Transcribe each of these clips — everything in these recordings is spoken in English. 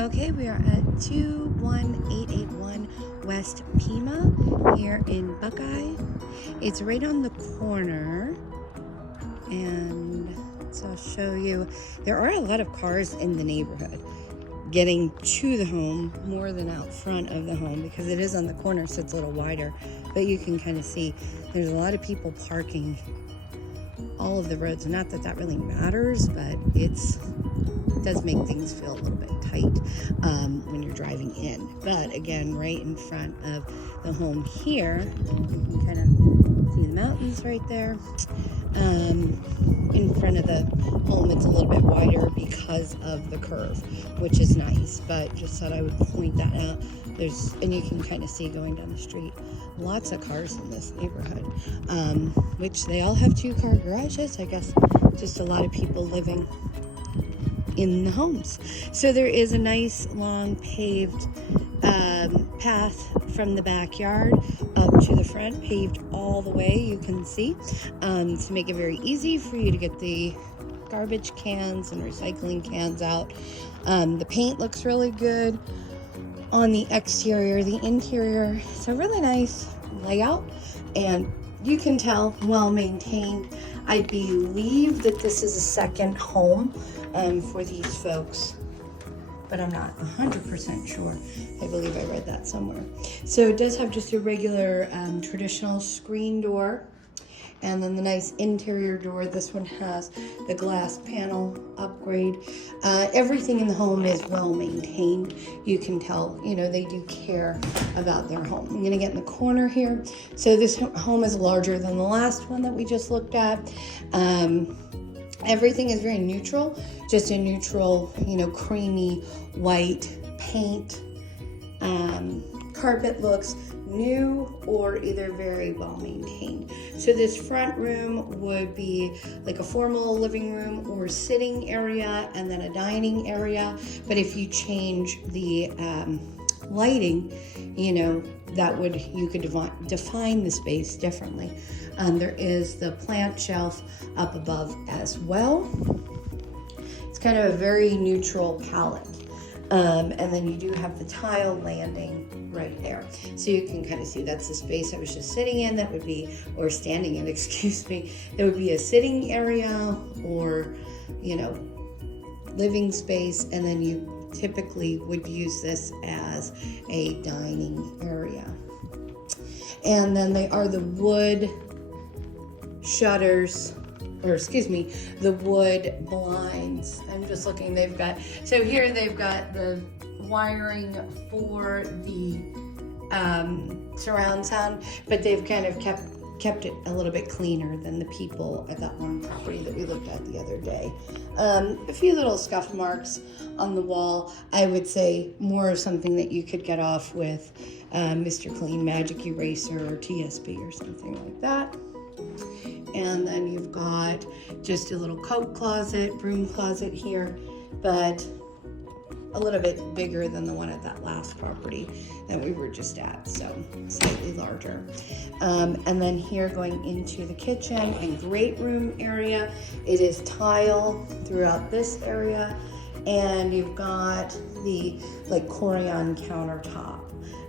Okay, we are at 21881 West Pima here in Buckeye. It's right on the corner, and so I'll show you. There are a lot of cars in the neighborhood getting to the home more than out front of the home because it is on the corner, so it's a little wider, but you can kind of see there's a lot of people parking all of the roads. Not that that really matters, but it does make things feel a little bit tight when you're driving in. But again, right in front of the home here, you can kind of see the mountains right there. In front of the home, it's a little bit wider because of the curve, which is nice, but just thought I would point that out. And you can kind of see going down the street, lots of cars in this neighborhood, which they all have 2-car garages. I guess just a lot of people living in the homes. So there is a nice long paved path from the backyard up to the front, paved all the way, you can see, to make it very easy for you to get the garbage cans and recycling cans out. The paint looks really good on the exterior. The interior, it's a really nice layout, and you can tell well maintained. I believe that this is a second home for these folks, but I'm not 100% sure. I believe I read that somewhere. So it does have just a regular traditional screen door, and then the nice interior door. This one has the glass panel upgrade. Everything in the home is well maintained. You can tell, they do care about their home. I'm gonna get in the corner here. So this home is larger than the last one that we just looked at. Everything is very neutral, just a neutral, creamy white paint. Carpet looks new or either very well maintained. So this front room would be like a formal living room or sitting area, and then a dining area. But if you change the lighting, you could define the space differently. There is the plant shelf up above as well. It's kind of a very neutral palette. And then you do have the tile landing right there. So you can kind of see that's the space I was just sitting in, or standing in, excuse me. There would be a sitting area or, living space, and then you typically would use this as a dining area. And then they are the wood shutters, the wood blinds. I'm just looking, they've got the wiring for the surround sound, but they've kind of kept it a little bit cleaner than the people at that one property that we looked at the other day. A few little scuff marks on the wall. I would say more of something that you could get off with Mr. Clean Magic Eraser or TSB or something like that. And then you've got just a little coat closet, broom closet here, but a little bit bigger than the one at that last property that we were just at, so slightly larger. And then here going into the kitchen and great room area, it is tile throughout this area, and you've got the Corian countertop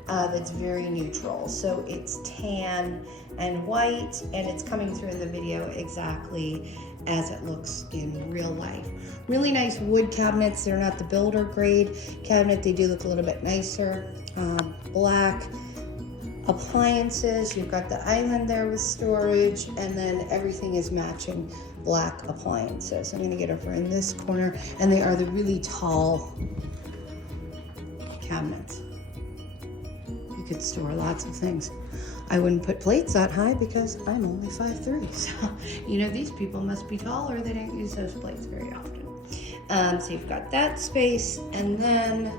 that's very neutral. So it's tan and white, and it's coming through in the video exactly as it looks in real life. Really nice wood cabinets. They're not the builder grade cabinet. They do look a little bit nicer. Black appliances. You've got the island there with storage, and then everything is matching black appliances. I'm going to get over in this corner, and they are the really tall cabinets. You could store lots of things. I wouldn't put plates that high because I'm only 5'3", so these people must be taller. They don't use those plates very often. So you've got that space, and then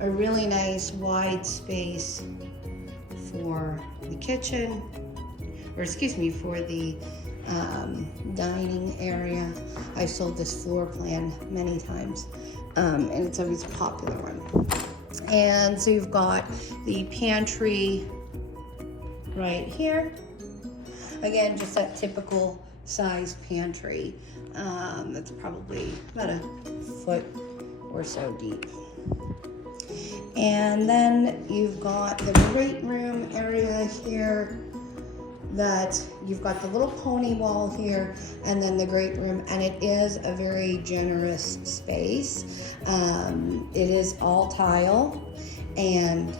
a really nice wide space for the kitchen, for the dining area. I've sold this floor plan many times, and it's always a popular one. And so you've got the pantry right here. Again, just that typical size pantry. That's probably about a foot or so deep. And then you've got the great room area here, that you've got the little pony wall here, and then the great room, and it is a very generous space. It is all tile, and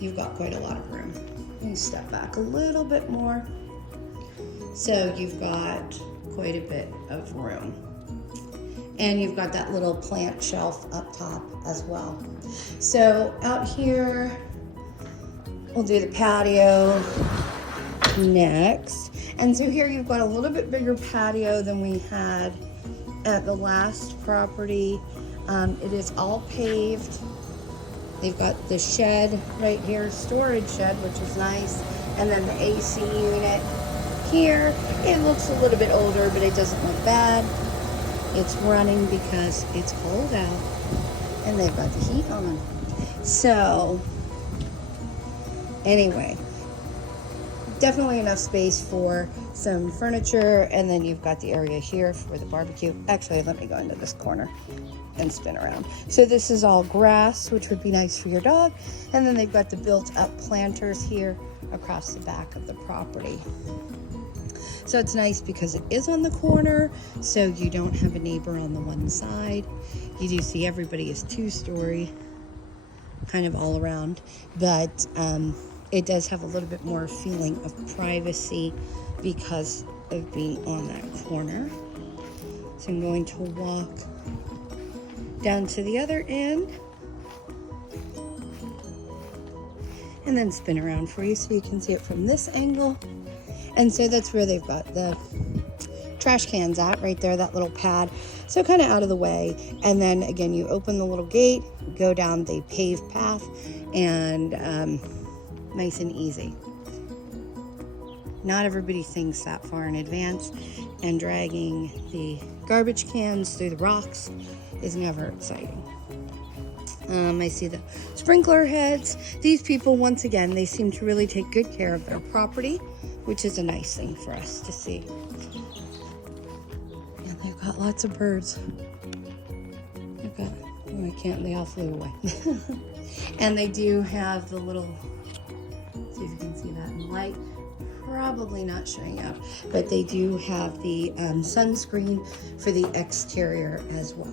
you've got quite a lot of room. Let me step back a little bit more. So you've got quite a bit of room. And you've got that little plant shelf up top as well. So out here, we'll do the patio next. And so here you've got a little bit bigger patio than we had at the last property. It is all paved. They've got the shed right here, storage shed, which is nice. And then the AC unit here. It looks a little bit older, but it doesn't look bad. It's running because it's cold out, and they've got the heat on. So anyway, definitely enough space for some furniture, and then you've got the area here for the barbecue. Actually, let me go into this corner and spin around. So this is all grass, which would be nice for your dog, and then they've got the built-up planters here across the back of the property. So it's nice because it is on the corner, so you don't have a neighbor on the one side. You do see everybody is two-story, kind of all around, but it does have a little bit more feeling of privacy because of being on that corner. So I'm going to walk down to the other end and then spin around for you so you can see it from this angle. And so that's where they've got the trash cans at, right there, that little pad. So kind of out of the way. And then again, you open the little gate, go down the paved path, and nice and easy. Not everybody thinks that far in advance, and dragging the garbage cans through the rocks is never exciting. I see the sprinkler heads. These people, once again, they seem to really take good care of their property, which is a nice thing for us to see. And they've got lots of birds. They've got, oh, I can't, they all flew away. And they do have the little, see if you can see that in the light, probably not showing up, but they do have the sunscreen for the exterior as well.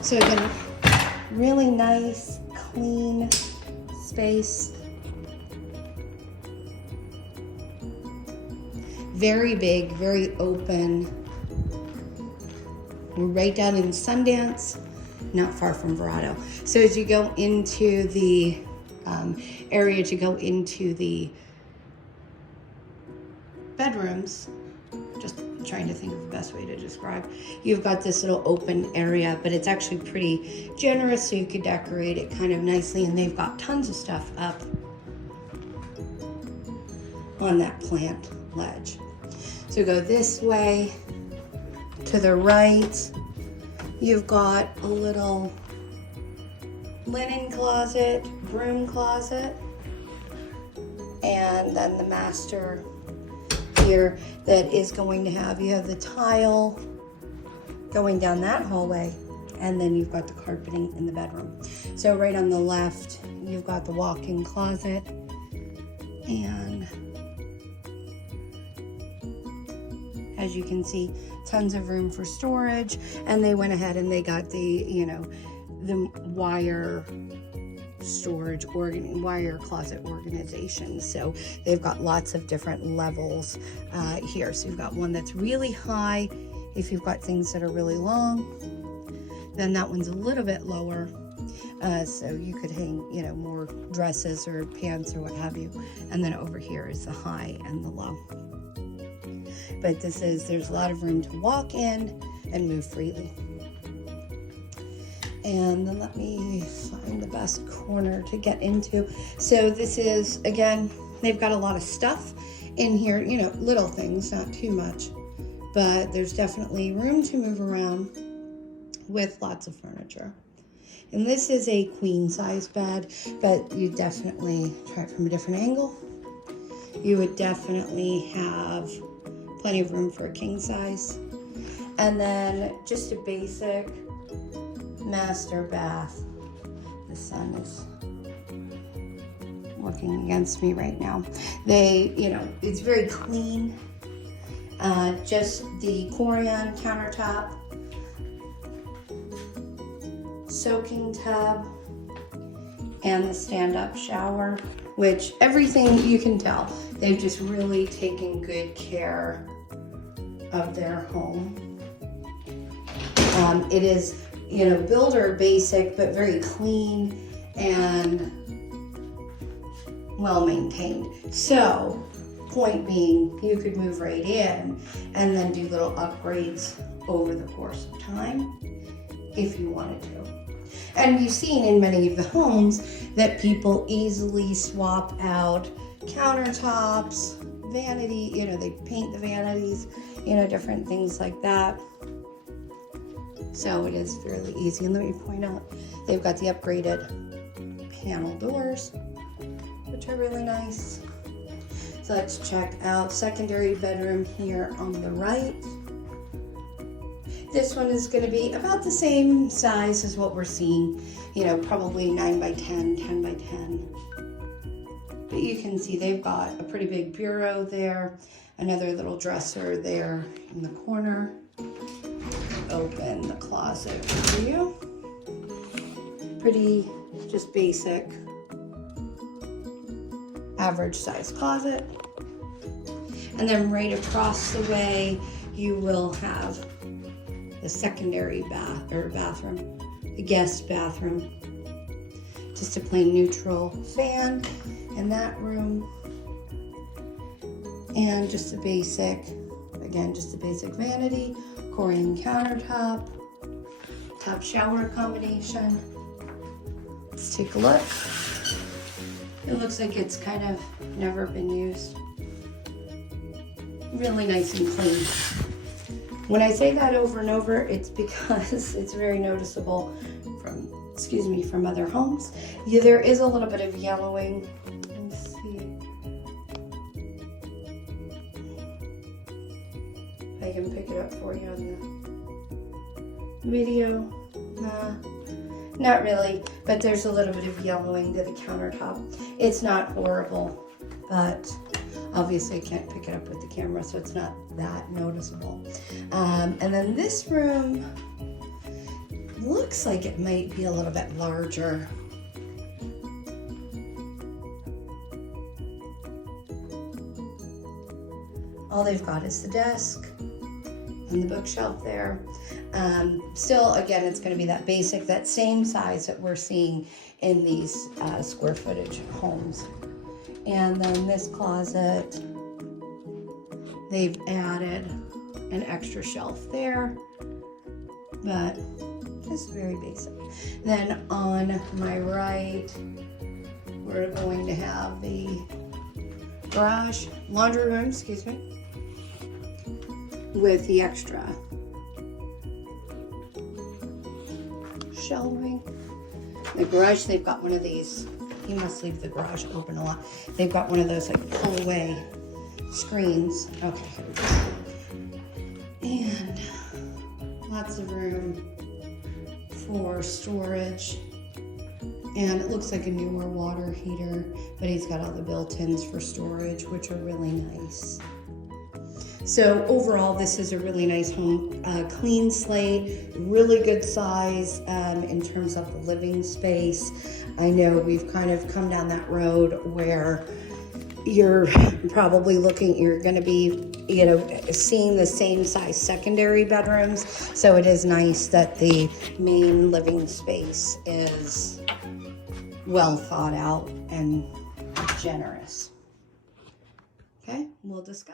So again, really nice, clean space. Very big, very open. We're right down in Sundance, not far from Verado. So as you go into the area to go into the bedrooms, just trying to think of the best way to describe, you've got this little open area, but it's actually pretty generous, so you could decorate it kind of nicely, and they've got tons of stuff up on that plant ledge. So go this way. To the right, you've got a little linen closet, broom closet, and then the master here that is going to have, you have the tile going down that hallway, and then you've got the carpeting in the bedroom. So right on the left, you've got the walk-in closet, and as you can see, tons of room for storage. And they went ahead and they got the, you know, the wire storage, wire closet organization. So they've got lots of different levels here. So you've got one that's really high if you've got things that are really long. Then that one's a little bit lower. So you could hang, you know, more dresses or pants or what have you. And then over here is the high and the low. But there's a lot of room to walk in and move freely. And then let me find the best corner to get into. So this is, again, they've got a lot of stuff in here, you know, little things, not too much, but there's definitely room to move around with lots of furniture. And this is a queen size bed, but you definitely try it from a different angle. You would definitely have plenty of room for a king size. And then just a basic master bath. The sun is working against me right now. It's very clean. Just the Corian countertop, soaking tub, and the stand-up shower, which everything you can tell, they've just really taken good care of their home. It is, builder basic, but very clean and well maintained. So, point being, you could move right in and then do little upgrades over the course of time if you wanted to. And we've seen in many of the homes that people easily swap out countertops, vanity, they paint the vanities, different things like that. So it is fairly easy. And let me point out, they've got the upgraded panel doors, which are really nice. So let's check out secondary bedroom here on the right. This one is going to be about the same size as what we're seeing, probably 9 by 10, 10 by 10. But you can see they've got a pretty big bureau there, another little dresser there in the corner. Open the closet for you. Pretty, just basic, average size closet. And then right across the way, you will have the secondary bathroom, the guest bathroom. Just a plain neutral fan in that room. And just a basic vanity, Corian countertop, tub shower combination. Let's take a look. It looks like it's kind of never been used. Really nice and clean. When I say that over and over, it's because it's very noticeable from other homes. Yeah, there is a little bit of yellowing. Let's see if I can pick it up for you on the video. Nah, not really, but there's a little bit of yellowing to the countertop. It's not horrible, but obviously I can't pick it up with the camera, so it's not that noticeable. And then this room looks like it might be a little bit larger. All they've got is the desk and the bookshelf there. Still, again, it's going to be that basic, that same size that we're seeing in these square footage homes. And then this closet, they've added an extra shelf there, but it's very basic. Then on my right, we're going to have the laundry room, with the extra shelving. The garage, they've got one of these. You must leave the garage open a lot. They've got one of those like pull away screens. Okay, here we go. And lots of room for storage. And it looks like a newer water heater, but he's got all the built-ins for storage, which are really nice. So overall, this is a really nice home, clean slate, really good size in terms of the living space. I know we've kind of come down that road where you're probably you're going to be, seeing the same size secondary bedrooms. So it is nice that the main living space is well thought out and generous. Okay, we'll discuss.